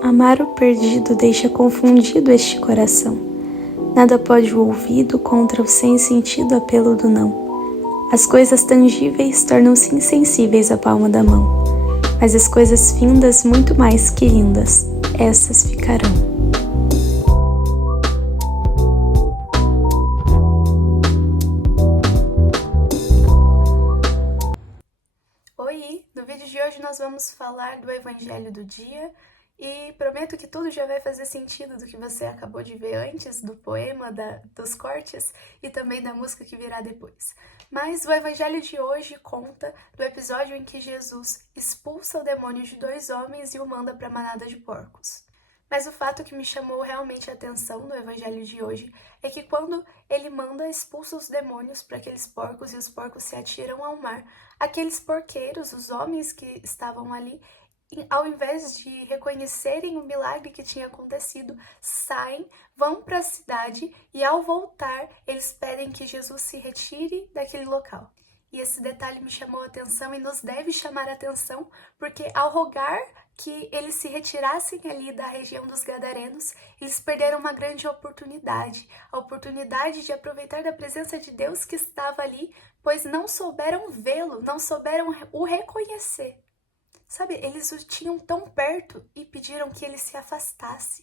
Amar o perdido deixa confundido este coração. Nada pode o ouvido contra o sem-sentido apelo do não. As coisas tangíveis tornam-se insensíveis à palma da mão, mas as coisas findas muito mais que lindas, essas ficarão. Oi! No vídeo de hoje nós vamos falar do Evangelho do dia e prometo que tudo já vai fazer sentido do que você acabou de ver antes, do poema, dos cortes e também da música que virá depois. Mas o Evangelho de hoje conta do episódio em que Jesus expulsa o demônio de 2 homens e o manda para a manada de porcos. Mas o fato que me chamou realmente a atenção no Evangelho de hoje é que quando ele expulsa os demônios para aqueles porcos e os porcos se atiram ao mar, aqueles porqueiros, os homens que estavam ali, ao invés de reconhecerem o milagre que tinha acontecido, saem, vão para a cidade e ao voltar eles pedem que Jesus se retire daquele local. E esse detalhe me chamou a atenção e nos deve chamar a atenção, porque ao rogar que eles se retirassem ali da região dos Gadarenos, eles perderam uma grande oportunidade, a oportunidade de aproveitar da presença de Deus que estava ali, pois não souberam vê-lo, não souberam o reconhecer. Sabe, eles o tinham tão perto e pediram que ele se afastasse.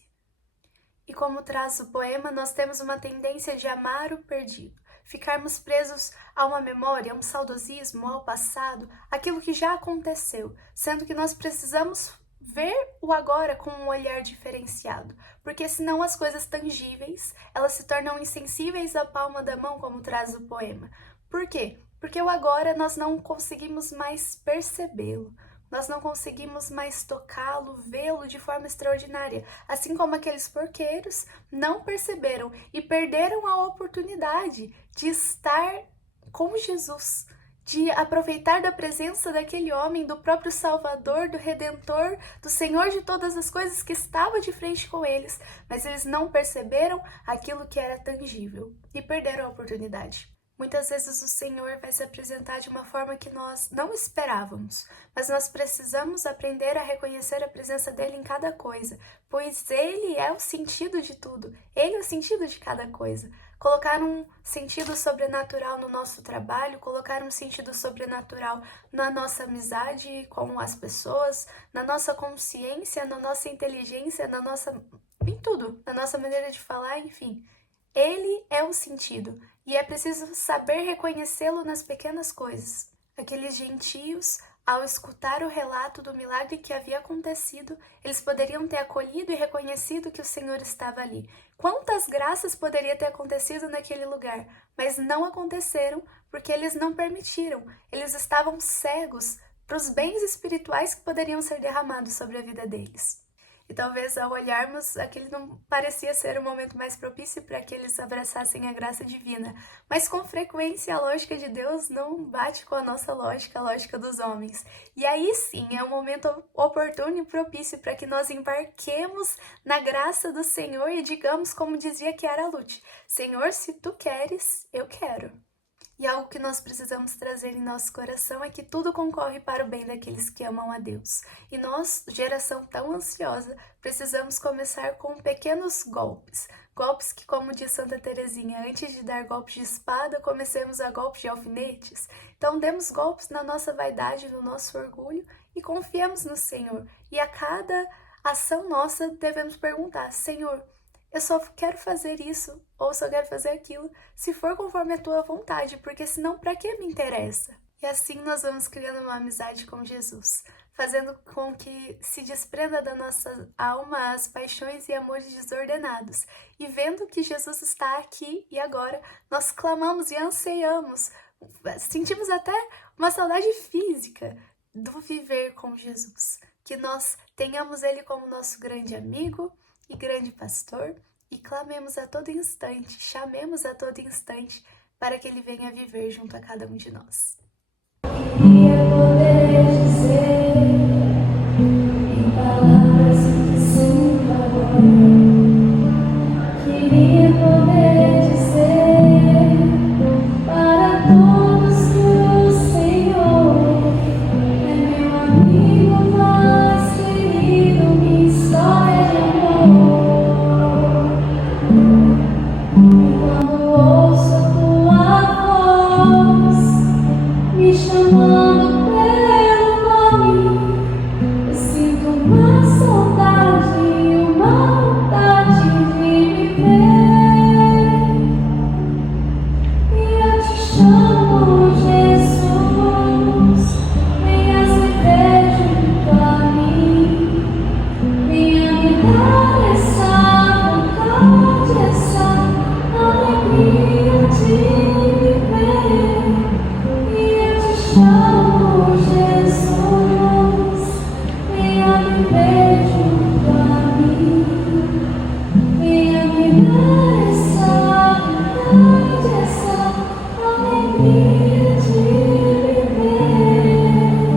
E como traz o poema, nós temos uma tendência de amar o perdido, ficarmos presos a uma memória, a um saudosismo, ao passado, aquilo que já aconteceu, sendo que nós precisamos ver o agora com um olhar diferenciado, porque senão as coisas tangíveis, elas se tornam insensíveis à palma da mão, como traz o poema. Por quê? Porque o agora nós não conseguimos mais percebê-lo. Nós não conseguimos mais tocá-lo, vê-lo de forma extraordinária, assim como aqueles porqueiros não perceberam e perderam a oportunidade de estar com Jesus, de aproveitar da presença daquele homem, do próprio Salvador, do Redentor, do Senhor de todas as coisas que estava de frente com eles, mas eles não perceberam aquilo que era tangível e perderam a oportunidade. Muitas vezes o Senhor vai se apresentar de uma forma que nós não esperávamos, mas nós precisamos aprender a reconhecer a presença dele em cada coisa, pois ele é o sentido de tudo, ele é o sentido de cada coisa. Colocar um sentido sobrenatural no nosso trabalho, colocar um sentido sobrenatural na nossa amizade com as pessoas, na nossa consciência, na nossa inteligência, em tudo, na nossa maneira de falar, enfim. Ele é o sentido, e é preciso saber reconhecê-lo nas pequenas coisas. Aqueles gentios, ao escutar o relato do milagre que havia acontecido, eles poderiam ter acolhido e reconhecido que o Senhor estava ali. Quantas graças poderia ter acontecido naquele lugar, mas não aconteceram porque eles não permitiram. Eles estavam cegos para os bens espirituais que poderiam ser derramados sobre a vida deles. E talvez ao olharmos, aquele não parecia ser o momento mais propício para que eles abraçassem a graça divina. Mas com frequência a lógica de Deus não bate com a nossa lógica, a lógica dos homens. E aí sim é um momento oportuno e propício para que nós embarquemos na graça do Senhor e digamos como dizia Chiara Lute: Senhor, se tu queres, eu quero. E algo que nós precisamos trazer em nosso coração é que tudo concorre para o bem daqueles que amam a Deus. E nós, geração tão ansiosa, precisamos começar com pequenos golpes. Golpes que, como diz Santa Teresinha, antes de dar golpes de espada, comecemos a golpes de alfinetes. Então demos golpes na nossa vaidade, no nosso orgulho e confiemos no Senhor. E a cada ação nossa devemos perguntar: Senhor, eu só quero fazer isso, ou só quero fazer aquilo, se for conforme a tua vontade, porque senão para que me interessa? E assim nós vamos criando uma amizade com Jesus, fazendo com que se desprenda da nossa alma as paixões e amores desordenados. E vendo que Jesus está aqui e agora, nós clamamos e anseiamos, sentimos até uma saudade física do viver com Jesus. Que nós tenhamos Ele como nosso grande amigo e grande pastor, e clamemos a todo instante, chamemos a todo instante para que Ele venha viver junto a cada um de nós.